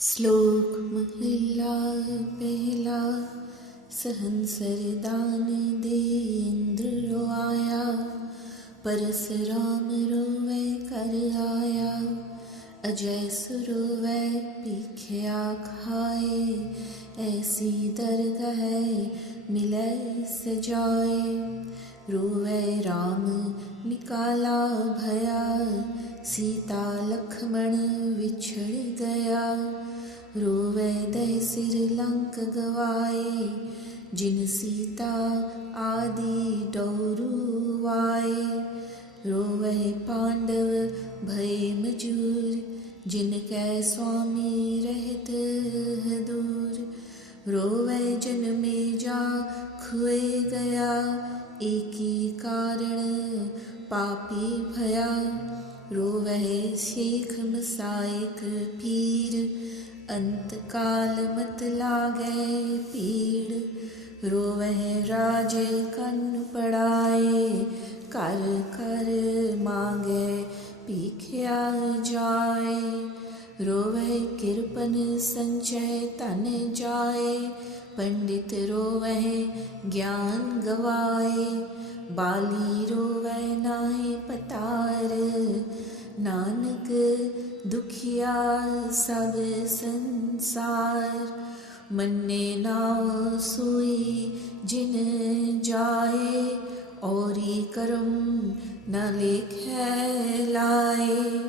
श्लोक महिला पहला। सहन दान दे इंद्र रोआया, परशुराम रोवे कर आया। अजय सुरोवे पीखिया खाए, ऐसी दरगह मिले सजाए। रोवे राम निकाला भया, सीता लक्ष्मण विछड़ गया। रोवे दह सिर लंक गवाए, जिन सीता आदि डोरुवाए। रोवे पांडव भय मजूर, जिनके स्वामी रहत है दूर। रोवे जन में जा खुए गया, एक ही कारण पापी भया। रोवे शेख मसाइक पीर, अंत काल मत लागे पीड़। रोवे राजे कन पड़ाए, कर कर मांगे पीखिया जाए। रोवे कृपन संचय तन जाए, पंडित रोवे ज्ञान गवाए। बाली रोवे नाहि पतार, नानक दुखिया सब संसार। मन्ने नाव सुई जिन जाए, औरी करम न लेखे लाए।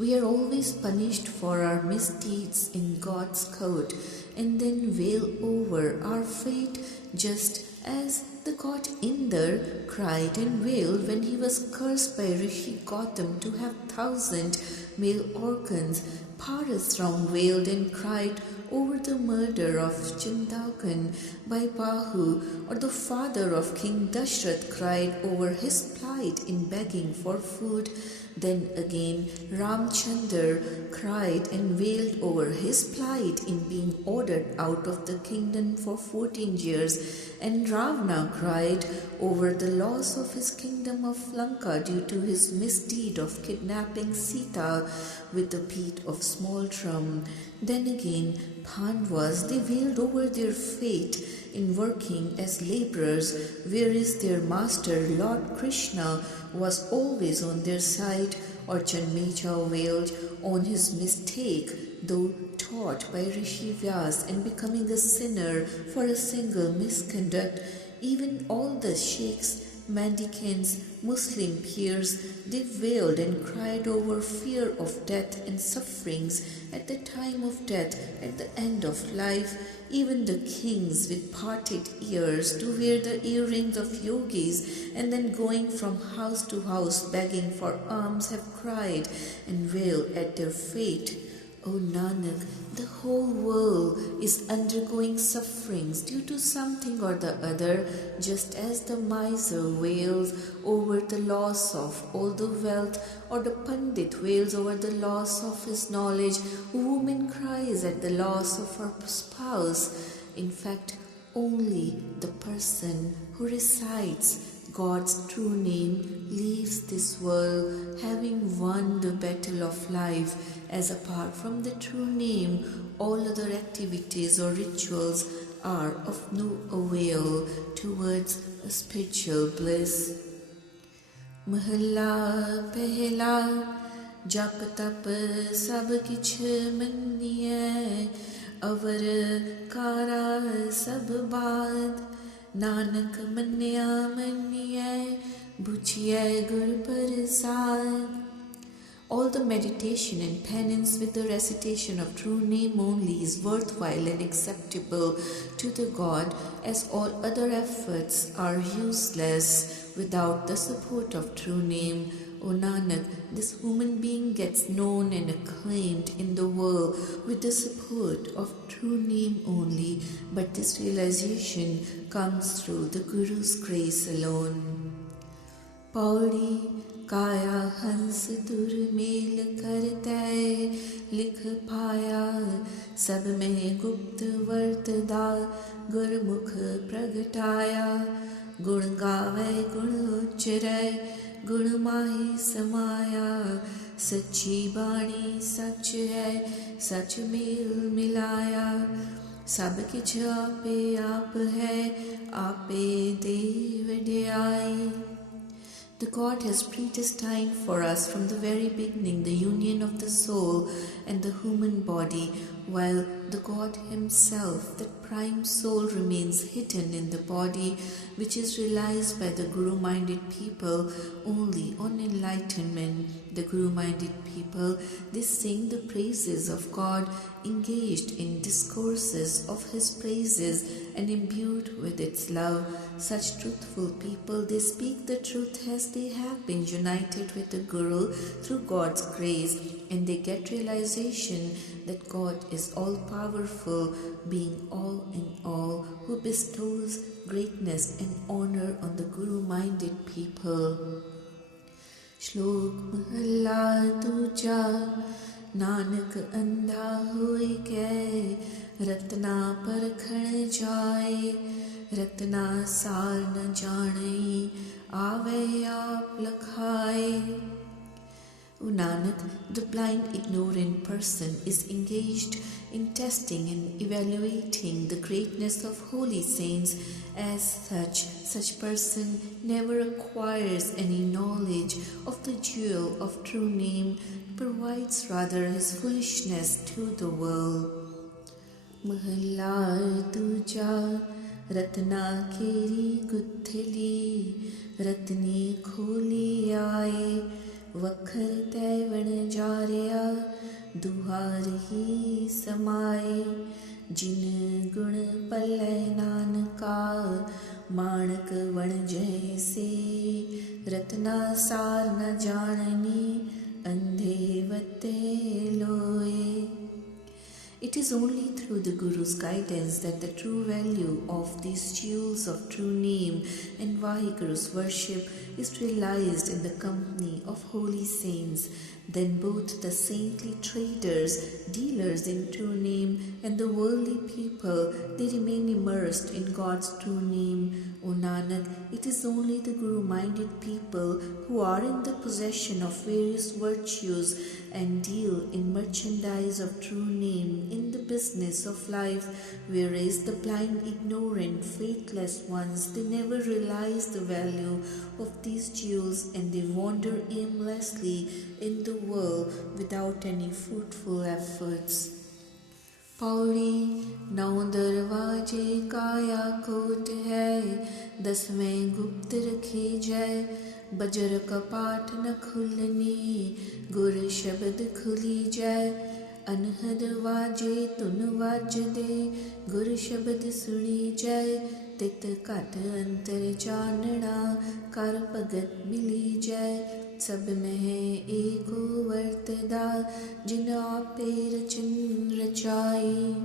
We are always punished for our misdeeds in God's court and then wail over our fate, just as the god Indra cried and wailed when he was cursed by Rishi Gautam to have 1,000 male organs. Parasram wailed and cried over the murder of Chindakan by Bahu, or the father of King Dashrath cried over his plight in begging for food. Then again Ramchandra cried and wailed over his plight in being ordered out of the kingdom for 14 years, and Ravana cried over the loss of his kingdom of Lanka due to his misdeed of kidnapping Sita with the beat of small drum. Then again Pandavas, they wailed over their fate in working as labourers, whereas their master Lord Krishna was always on their side. Or Janmeja wailed on his mistake, though taught by Rishi Vyas, and becoming a sinner for a single misconduct. Even all the sheikhs, mendicants, Muslim peers, they wailed and cried over fear of death and sufferings at the time of death, at the end of life. Even the kings with parted ears to wear the earrings of yogis and then going from house to house begging for alms have cried and wailed at their fate. O Nanak, the whole world is undergoing sufferings due to something or the other, just as the miser wails over the loss of all the wealth, or the pandit wails over the loss of his knowledge, a woman cries at the loss of her spouse. In fact, only the person who recites God's true name leaves this world having won the battle of life, as apart from the true name, all other activities or rituals are of no avail towards a spiritual bliss. Mahalla pehla, jap tap sab kich manniye, avar kara sab baad. Nanak Manya मन्य बुझिए गुर प्रसाद. All the meditation and penance with the recitation of true name only is worthwhile and acceptable to the God, as all other efforts are useless without the support of true name. O Nanak, this human being gets known and acclaimed in the world with the support of true name only, but this realization comes through the Guru's grace alone. Pauri Kaya Hans Durmel Kartay Likh Paya Sab Mein Gupt Vartada Gurmukh Pragataya Gun Gave Gun Uchray गुण माहि समाया सच्ची बाणी सच है सच mail मिलाया सब किछ आपे आप है आपे दे वड्याई The God has predestined for us from the very beginning the union of the soul and the human body, while the God Himself, that prime soul, remains hidden in the body, which is realized by the Guru-minded people only on enlightenment. The Guru-minded people, they sing the praises of God, engaged in discourses of His praises and imbued with its love. Such truthful people, they speak the truth as they have been united with the Guru through God's grace, and they get realization that God is all-powerful, being all in all, who bestows greatness and honor on the Guru-minded people. Shlok Mahalla Dooja Nanak Andha Hoi Ke Ratna Parkhan Jaye Ratna Sar Na Jane Ave Aap Lakhaye. O Nanak, the blind, ignorant person is engaged in testing and evaluating the greatness of holy saints. As such person never acquires any knowledge of the jewel of true name, provides rather his foolishness to the world. Mahalla Dooja Ratna Keri Guthali Ratni Kholi Aaye Vakhar Taivan Jarya Duhar Hi Samaye Jin Gun Pallai Nanaka Manak Van Jaise Ratna Sar Na Janani Andhe Vate Loe. It is only through the Guru's guidance that the true value of these jewels of true name and Vaheguru's worship is realized in the company of holy saints. Then both the saintly traders, dealers in true name, and the worldly people, they remain immersed in God's true name. O Nanak, it is only the Guru-minded people who are in the possession of various virtues and deal in merchandise of true name, in the business of life, whereas the blind, ignorant, faithless ones, they never realize the value of these jewels, and they wander aimlessly in the world without any fruitful efforts. Pauri नौ दरवाजे काया coat है 10वें गुप्त रखे जय buzzer कपाट न खुलनी गुर शब्द खुली जय अनहद वाजे तुन वाज दे गुर शब्द सुनी जय तित घट अंतर जानना कर भगत मिली जय सब में एको वर्तदा जिन आपे रचन रचाई.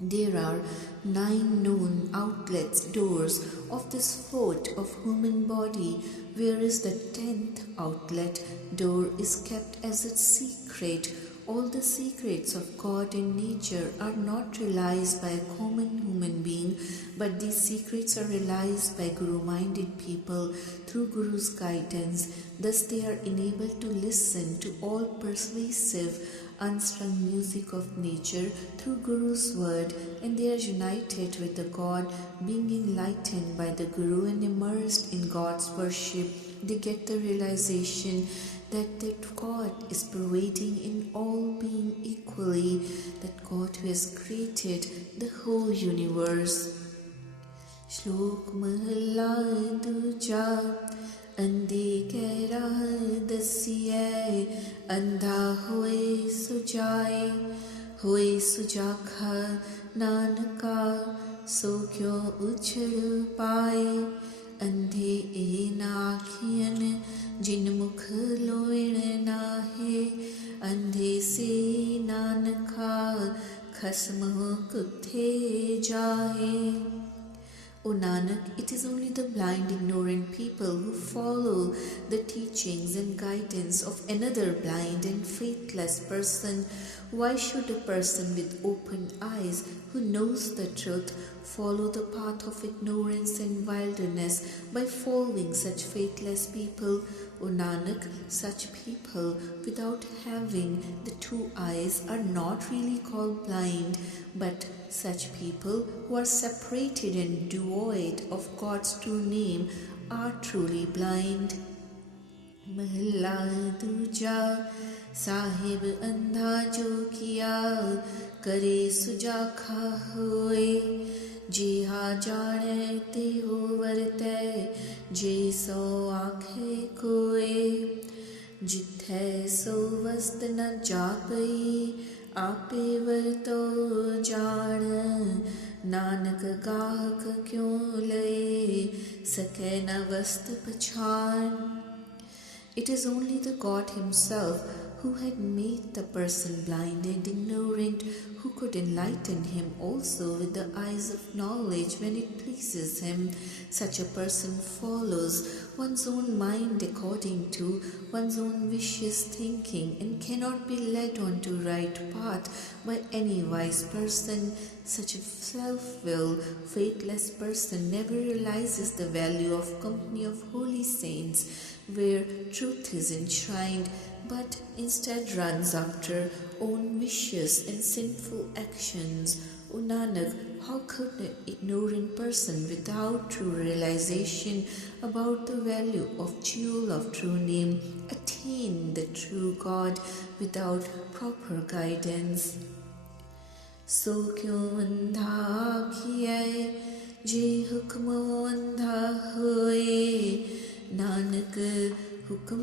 There are 9 known outlets, doors of this fort of human body, whereas the 10th outlet door is kept as its secret. All the secrets of God and nature are not realized by a common human being, but these secrets are realized by Guru-minded people through Guru's guidance. Thus they are enabled to listen to all persuasive, unstrung music of nature through Guru's word, and they are united with the God, being enlightened by the Guru and immersed in God's worship. They get the realization that God is pervading in all being equally, that God who has created the whole universe. Shlok Mahalla Dooja Andi Ke Rah Dasiye Andha Hoye Sujakha Nanaka So Kyo Uchad Paaye Andhe E Naakhiyan जिन मुख लोइण नाहे अंधे से नानका खसम कुथे जाए. O Nanak, it is only the blind, ignorant people who follow the teachings and guidance of another blind and faithless person. Why should a person with open eyes, who knows the truth, follow the path of ignorance and wilderness by following such faithless people? O Nanak, such people without having the two eyes are not really called blind, but such people who are separated and devoid of God's true name are truly blind. महला दूजा साहिब अंधा जो किया करे सुजाखा होए जिहा जाने ते हो वरते जे सो आखे कोए जिथे सो वस्त न जापई आपे वरतो जान नानक गाहक क्यों लए सके न वस्त पछान. It is only the God Himself who had made the person blind and ignorant, who could enlighten him also with the eyes of knowledge when it pleases Him. Such a person follows one's own mind according to one's own vicious thinking and cannot be led on to right path by any wise person. Such a self-willed, faithless person never realizes the value of company of holy saints, where truth is enshrined, but instead runs after own vicious and sinful actions. O Nanak, how could an ignorant person without true realization about the value of jewel of true name attain the true God without proper guidance? So क्यों अंधा आँखिए जे हुक्म अंधा होए नानक हुक्म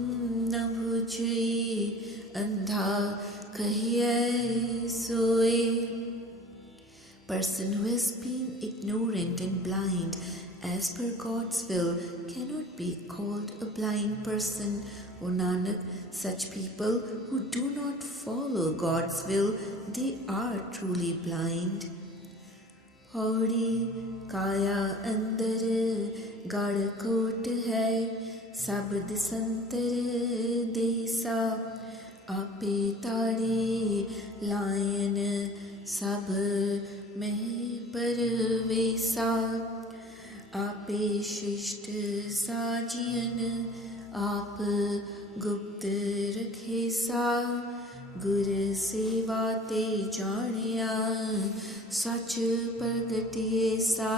न बुझे अंधा कहिए सोए. Person who has been ignorant and blind as per God's will cannot be called a blind person. O Nanak, such people who do not follow God's will, they are truly blind. हौड़ी काया अंदर गढ़ coat है सब दिसंतर देसा आपे ताड़े lion सब में परवेसा आपे शिष्ट साजियन आप गुप्त रखे सा गुर सेवा ते जानिया सच प्रगटिए सा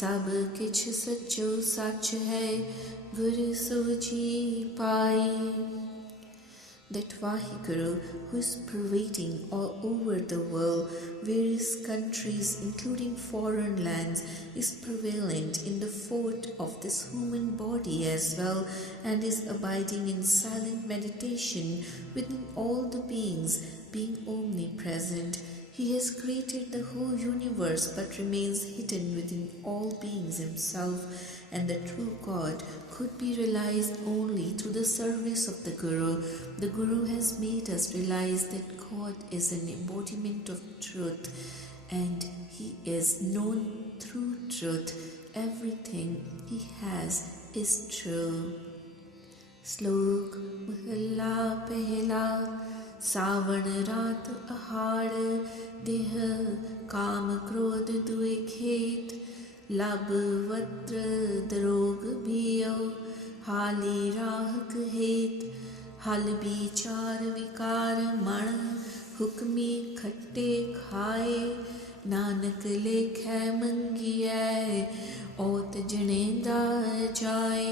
सब किछ सचो सच है गुर सोची पाई. That Vaheguru, who is pervading all over the world, various countries including foreign lands, is prevalent in the fort of this human body as well, and is abiding in silent meditation within all the beings, being omnipresent. He has created the whole universe but remains hidden within all beings Himself, and the true God could be realized only through the service of the Guru. The Guru has made us realize that God is an embodiment of truth and He is known through truth. Everything He has is true. Slok Mahalla Pehla सावण रात आहाड़ देह काम क्रोध दुए खेत लब वत्र दरोग भियो हाली राहक हेत हल विचार विकार मण हुक्मी खट्टे खाए नानक लेखै मंगियै ओत जनेंदा जाए.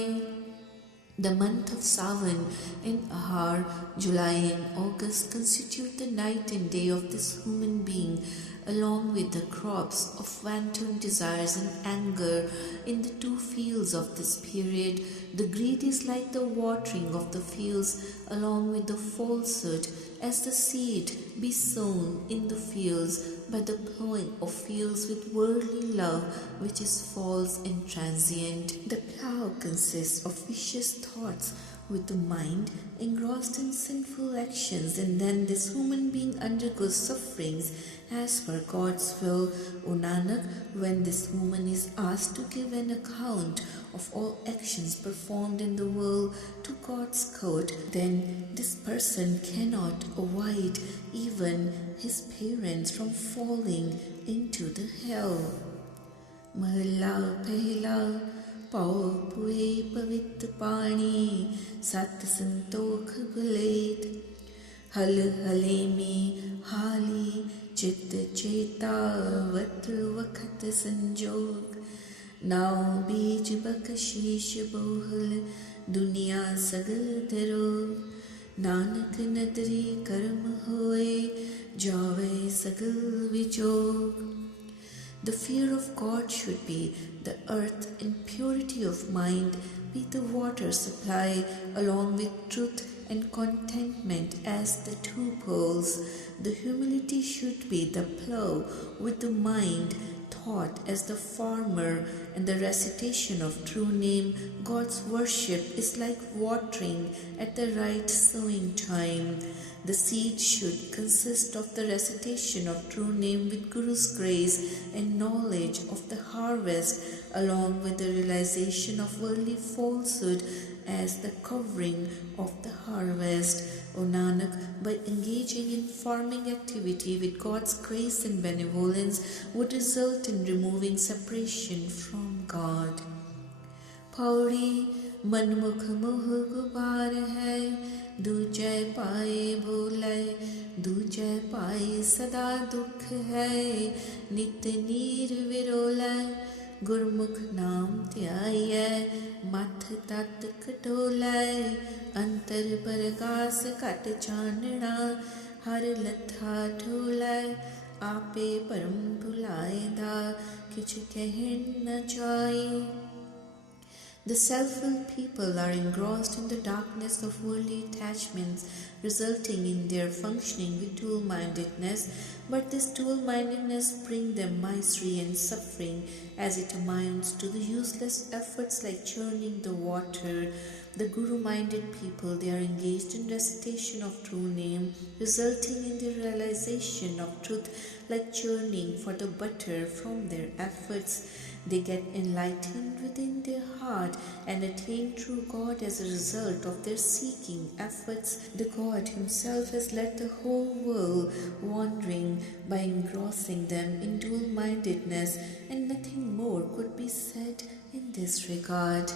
The month of Sawan and Ahar, July and August constitute the night and day of this human being, along with the crops of wanton desires and anger in the two fields of this period. The greed is like the watering of the fields along with the falsehood, as the seed be sown in the fields by the plowing of fields with worldly love, which is false and transient. The plow consists of vicious thoughts with the mind engrossed in sinful actions, and then this human being undergoes sufferings as per God's will. O Nanak, when this woman is asked to give an account of all actions performed in the world to God's court, then this person cannot avoid even his parents from falling into the hell. Mahalla Pehla पौ पुए पवित्र पाणी सत संतोख बुलेत हल हले में हाली चित चेता वत वखत संजोग नाव बीज बख्शीश बोहल दुनिया सगल धरो नानक नदरी कर्म होए जावे सगल विजोग. The fear of God should be the earth, and purity of mind be the water supply, along with truth and contentment as the two poles. The humility should be the plough, with the mind thought as the farmer, and the recitation of true name. God's worship is like watering at the right sowing time. The seed should consist of the recitation of true name with Guru's grace and knowledge of the harvest, along with the realization of worldly falsehood as the covering of the harvest. O Nanak, by engaging in farming activity with God's grace and benevolence would result in removing separation from God. Pauri मनमुख मोह गुबार है दूजै पाए भोलै दूजै पाए सदा दुख है नित नीर विरोलै गुरमुख नाम ध्यायै मथ तत कटोलै अंतर परगास घट चानना हर लथा ढोलै आपे परम भुलाएदा किछ कहन न जाए. The self-willed people are engrossed in the darkness of worldly attachments, resulting in their functioning with dual-mindedness, but this dual-mindedness brings them misery and suffering, as it amounts to the useless efforts like churning the water. The Guru-minded people, they are engaged in recitation of true name, resulting in the realization of truth like churning for the butter from their efforts. They get enlightened within their heart and attain true God as a result of their seeking efforts. The God Himself has led the whole world wandering by engrossing them in dual-mindedness, and nothing more could be said in this regard.